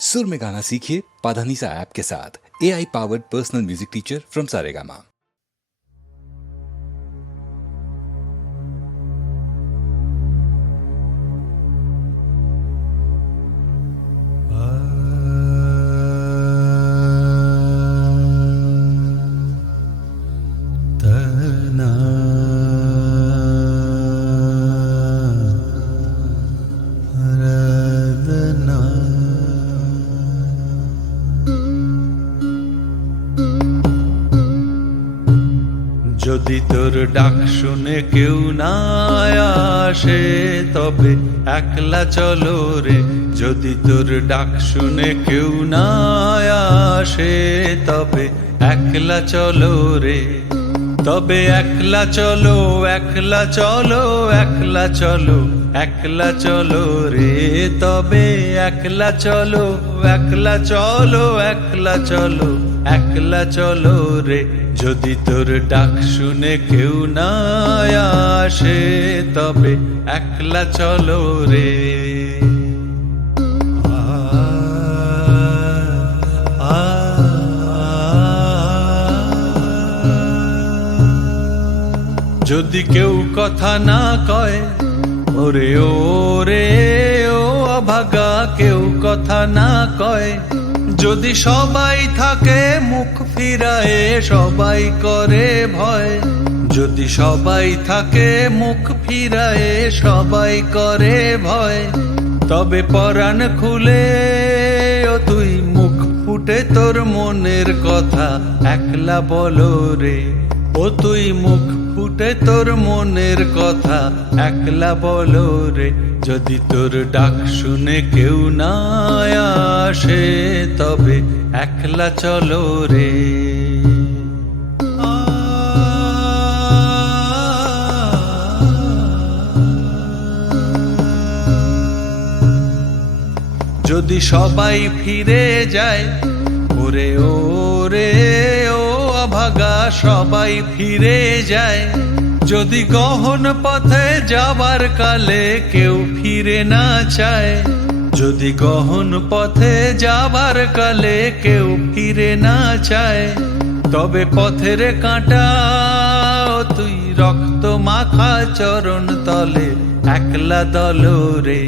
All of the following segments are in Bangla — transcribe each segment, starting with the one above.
सुर में गाना सीखिए पाधानीसा ऐप के साथ। AI powered personal music teacher from Saregama. যদি তোর ডাক শুনে কেউ না আসে তবে একলা চলো রে। যদি তোর ডাক শুনে কেউ না আসে তবে একলা চলো রে। তবে একলা চলো, একলা চলো, একলা চলো, একলা চলো রে। তবে একলা চলো, একলা চলো, একলা চলো, একলা চলো রে। যদি তোর ডাক শুনে কেউ না আসে তবে একলা চলো রে। যদি কেউ কথা না কয় ওরে ওরে ও অভাগা, কেউ কথা না কয়। যদি সবাই থাকে মুখ ফিরায়ে সবাই করে ভয়। যদি সবাই থাকে মুখ ফিরায়ে সবাই করে ভয়। তবে পরাণ খুলে ও তুই মুখ ফুটে তোর মনের কথা একলা বলো রে। ও তুই মুখ ফুটে তোর মনের কথা একলা বলো রে। যদি তোর ডাক শুনে কেউ না আসে তবে একলা চলো রে। যদি সবাই ফিরে যায় ওরে ওরে ও অভাগা, সবাই ফিরে যায়। যদি গহন পথে যাবার কালে কেউ ফিরে না চায়। যদি গহন পথে যাবার কালে কেউ ফিরে না চায় তবে পথের কাঁটা তুই রক্ত মাখা চরণ তলে একলা দলো রে।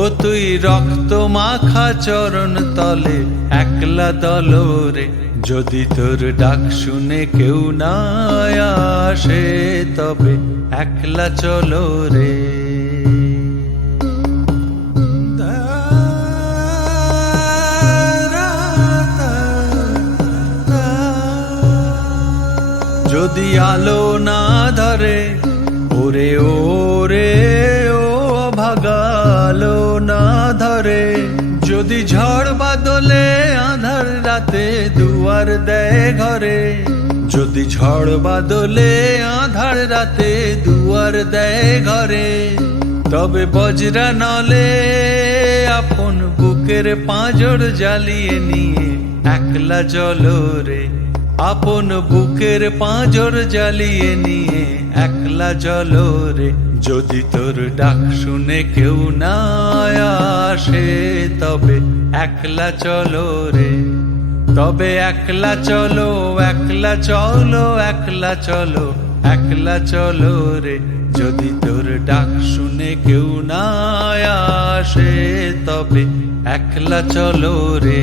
ও তুই রক্ত মাখা চরণ তলে একলা দলো রে। যদি তোর ডাক শুনে কেউ না আসে তবে একলা চলো রে। যদি আলো না ধরে ওরে ওরে ও ভাগা, আলো না ধরে। যদি ঝড় বাদলে আঁধার রাতে দুয়ার দেয় ঘরে। যদি ঝড় বাদলে আঁধার রাতে দুয়ার দেয় ঘরে তবে বজ্রা নলে আপন বুকের পাঁজর জ্বালিয়ে নিয়ে একলা চলো রে। আপন বুকের পাঁজর জ্বালিয়ে নিয়ে একলা চলো রে। যদি তোর ডাক শুনে কেউ না আসে তবে একলা চলো রে। তবে একলা চলো, একলা চলো, একলা চলো, একলা চলো রে। যদি তোর ডাক শুনে কেউ না আসে তবে একলা চলো রে।